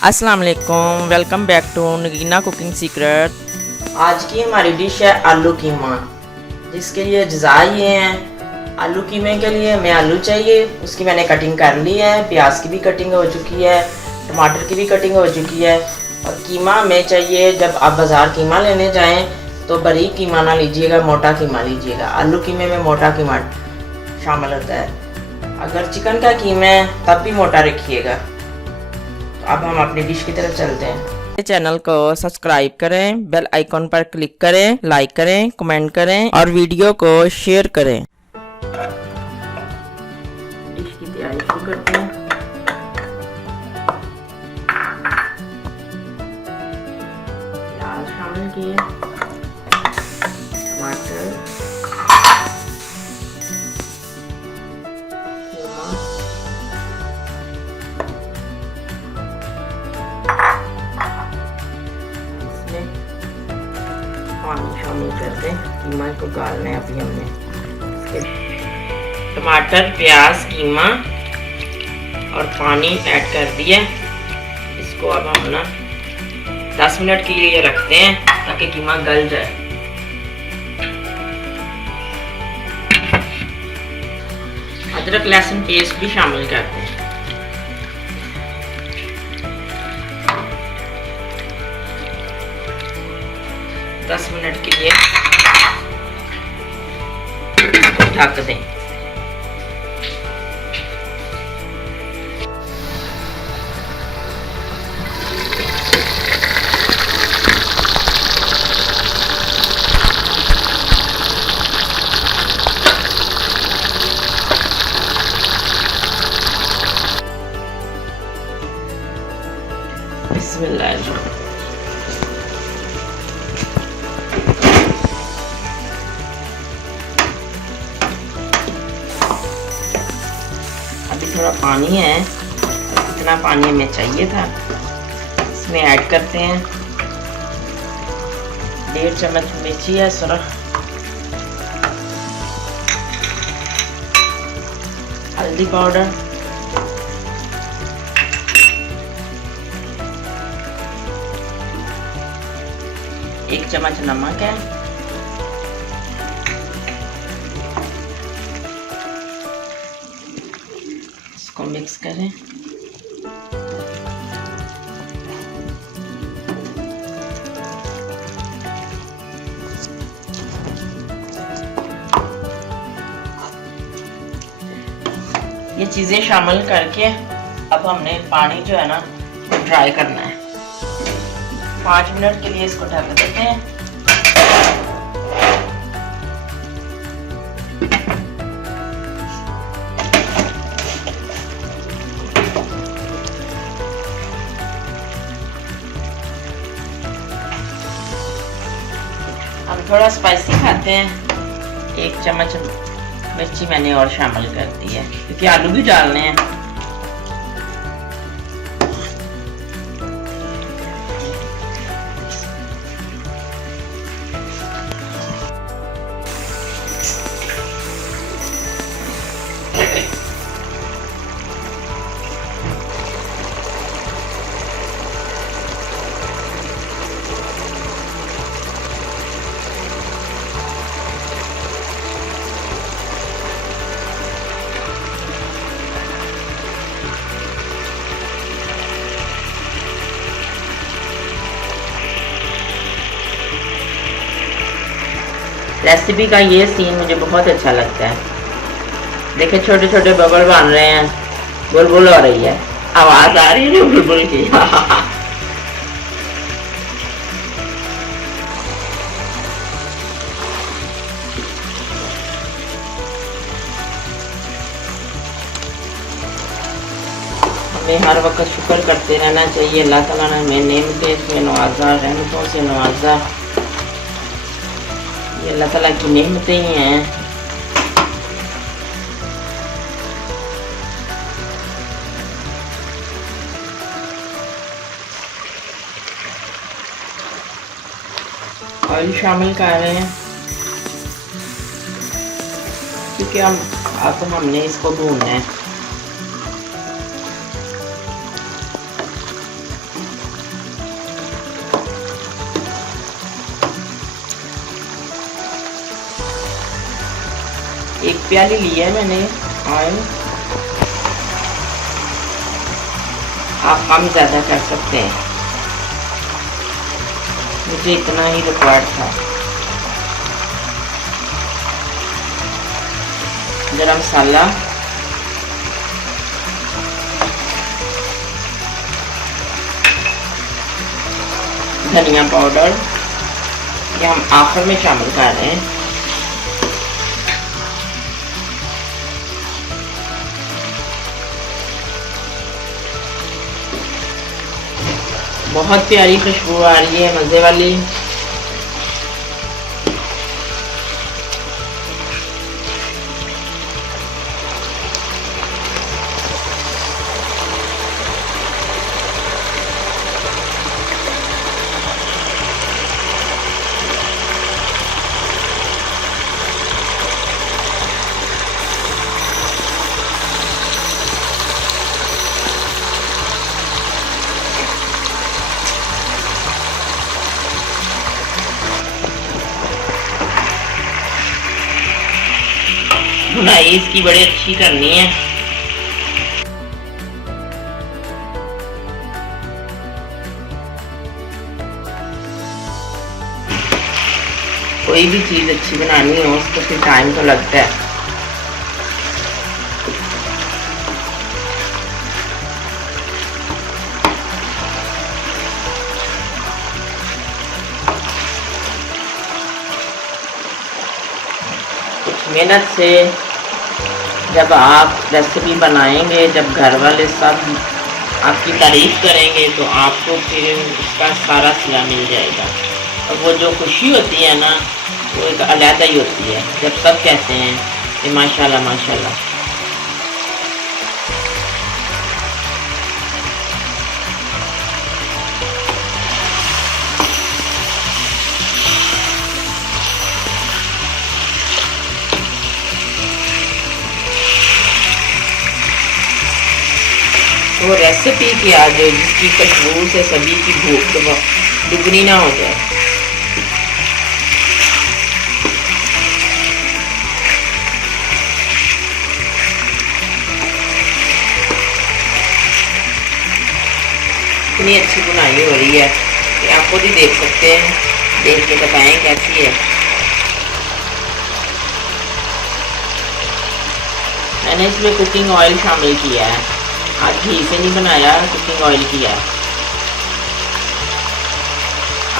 अस्सलाम वालेकुम, welcome back to Nagina cooking secret. आज की हमारी डिश है आलू कीमा, जिसके लिए अज्जा ये हैं। आलू कीमे के लिए हमें आलू चाहिए, उसकी मैंने कटिंग कर ली है। प्याज की भी कटिंग हो चुकी है, टमाटर की भी कटिंग हो चुकी है। और कीमा हमें चाहिए, जब आप बाज़ार कीमा लेने जाएं तो बारीक कीमा ना लीजिएगा, मोटा कीमा लीजिएगा। आलू कीमे में मोटा कीमा शामिल होता है। अगर चिकन का कीमा है तब भी मोटा रखिएगा। अब हम अपनी डिश की तरफ चलते हैं। चैनल को सब्सक्राइब करें, बेल आइकॉन पर क्लिक करें, लाइक करें, कमेंट करें और वीडियो को शेयर करें। डिश की तैयारी शुरू करते हैं। प्याज शामिल किए, टमाटर, पानी शामिल कर दें। कीमा को गालना है अभी हमने। टमाटर, प्याज, कीमा और पानी ऐड कर दिया। इसको अब हम ना 10 मिनट के लिए रखते हैं ताकि कीमा गल जाए। अदरक लहसुन पेस्ट भी शामिल करते हैं। दस मिनट के लिए ढक दें। बिस्मिल्लाह। अभी थोड़ा पानी है, इतना पानी हमें चाहिए था। इसमें ऐड करते हैं 1.5 चम्मच मिर्ची है सुरख, हल्दी पाउडर, एक चम्मच नमक है, इसको मिक्स करें। ये चीजें शामिल करके अब हमने पानी जो है ना वो ड्राई करना है। 5 मिनट के लिए इसको ढक देते हैं। हम थोड़ा स्पाइसी खाते हैं, 1 चम्मच मिर्ची मैंने और शामिल कर दी है क्योंकि आलू भी डालने हैं। रेसिपी का ये सीन मुझे बहुत अच्छा लगता है। देखिए छोटे छोटे बबल बन रहे हैं, बुलबुल हो रही है, आवाज आ रही है बुलबुल की। हमें हर वक्त शुक्र करते रहना चाहिए। अल्लाह ताला ने हमें नेमतों से नवाजा, रहमतों से नवाजा। ये अल्लाह ताला की नेमतें ही हैं। ऑयल शामिल कर रहे हैं क्योंकि हमने इसको भूनना है। 1 प्याली लिया है मैंने ऑयल। आप कम ज़्यादा कर सकते हैं, मुझे इतना ही रिक्वायर्ड था। गरम मसाला, धनिया पाउडर, ये हम आखिर में शामिल कर रहे हैं। बहुत प्यारी खुशबू आ रही है, मज़े वाली। भुनाई इसकी बड़ी अच्छी करनी है। कोई भी चीज़ अच्छी बनानी हो उसको फिर टाइम तो लगता है। कुछ मेहनत से जब आप रेसिपी बनाएंगे, जब घर वाले सब आपकी तारीफ करेंगे तो आपको फिर उसका सारा सिला मिल जाएगा। और वो जो खुशी होती है ना, वो एक अलग ही होती है जब सब कहते हैं कि माशाल्लाह माशाल्लाह। वो रेसिपी की आ जाए जिसकी खुशबू से सभी की भूख दुगनी ना हो जाए। इतनी अच्छी बुनाई हो रही है कि आप खुद ही देख सकते हैं, देख के बताएं कैसी है। मैंने इसमें कुकिंग ऑयल शामिल किया है, आज घी से नहीं बनाया, कुकिंग ऑयल किया।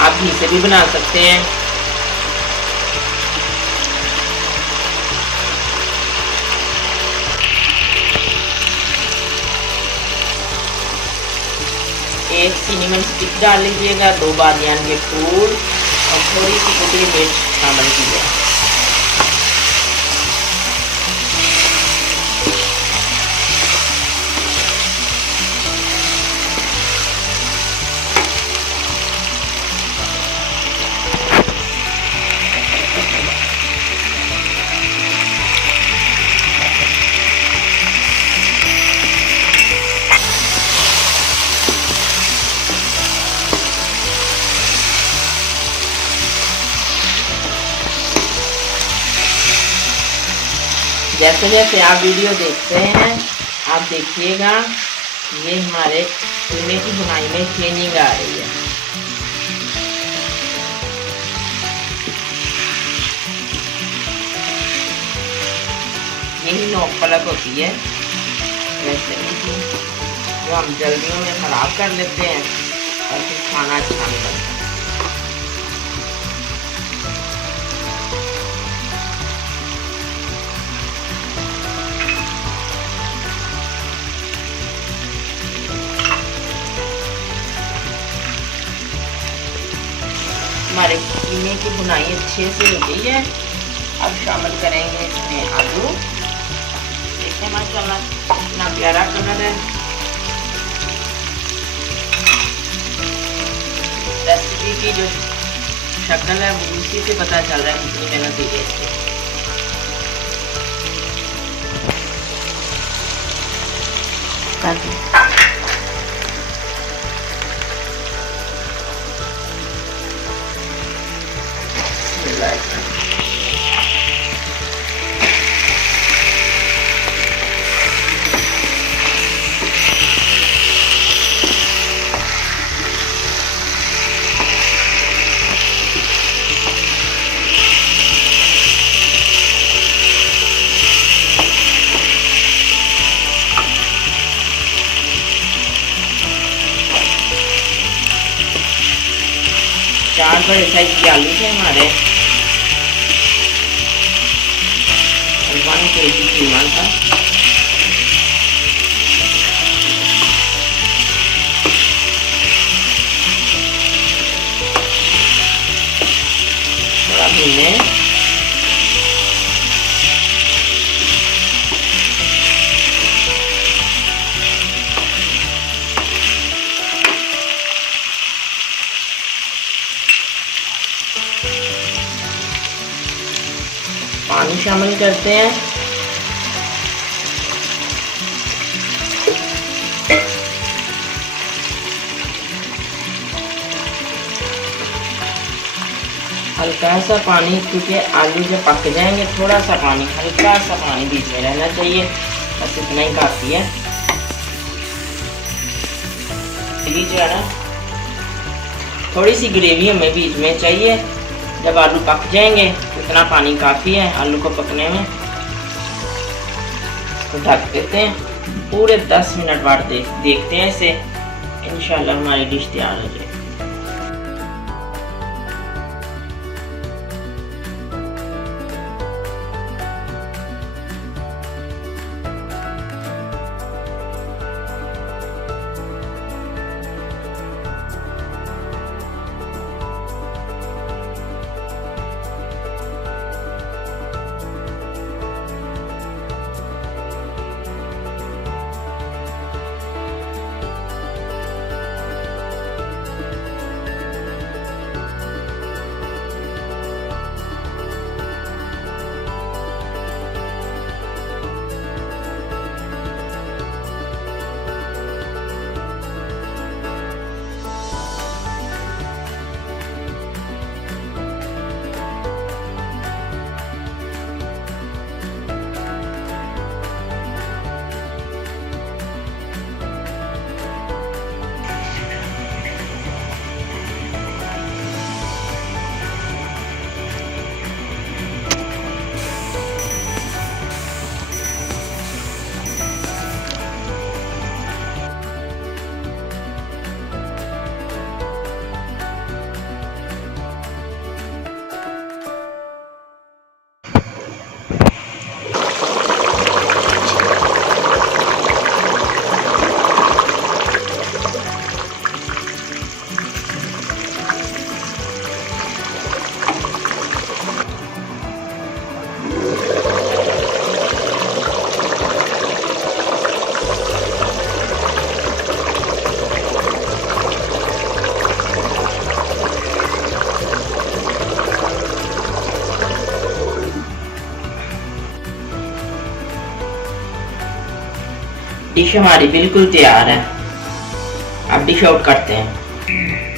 आप घी से भी बना सकते हैं। एक सिनेमन स्टिक डाल लीजिएगा, 2 बादियान के फूल और थोड़ी सी कुटी मिर्च शामिल कीजिएगा। जैसे जैसे आप वीडियो देखते हैं आप देखिएगा ये हमारे कीमे की बुनाई में चेंजिंग आ रही है। यही नोक पलक होती है रेसिपी की, जो हम जल्दियों में ख़राब कर लेते हैं और फिर खाना अच्छा नहीं बनता। हमारे कीमे की बुनाई अच्छे से हो गई है। अब शामिल करेंगे इसमें आलू। देखिए माशाल्लाह कितना प्यारा कलर है। रेसिपी की जो शक्ल है वो उसी से पता चल रहा है कितनी मेहनत हुई है इसकी। 4 बड़े साइज के आलू थे हमारे और 1 kg कीमा था। थोड़ा भूने। पानी शामिल करते हैं। हल्का सा पानी, क्योंकि आलू जब पक जाएंगे थोड़ा सा पानी, हल्का सा पानी बीच में रहना चाहिए, बस इतना ही काफ़ी है। ये जो है ना, थोड़ी सी ग्रेवी हमें बीच में चाहिए। जब आलू पक जाएंगे उतना पानी काफ़ी है आलू को पकने में। तो ढक देते हैं। पूरे 10 मिनट बाद देखते हैं इसे। इंशाल्लाह हमारी डिश तैयार हो जाएगी। डिश हमारी बिल्कुल तैयार है। अब डिश आउट करते हैं।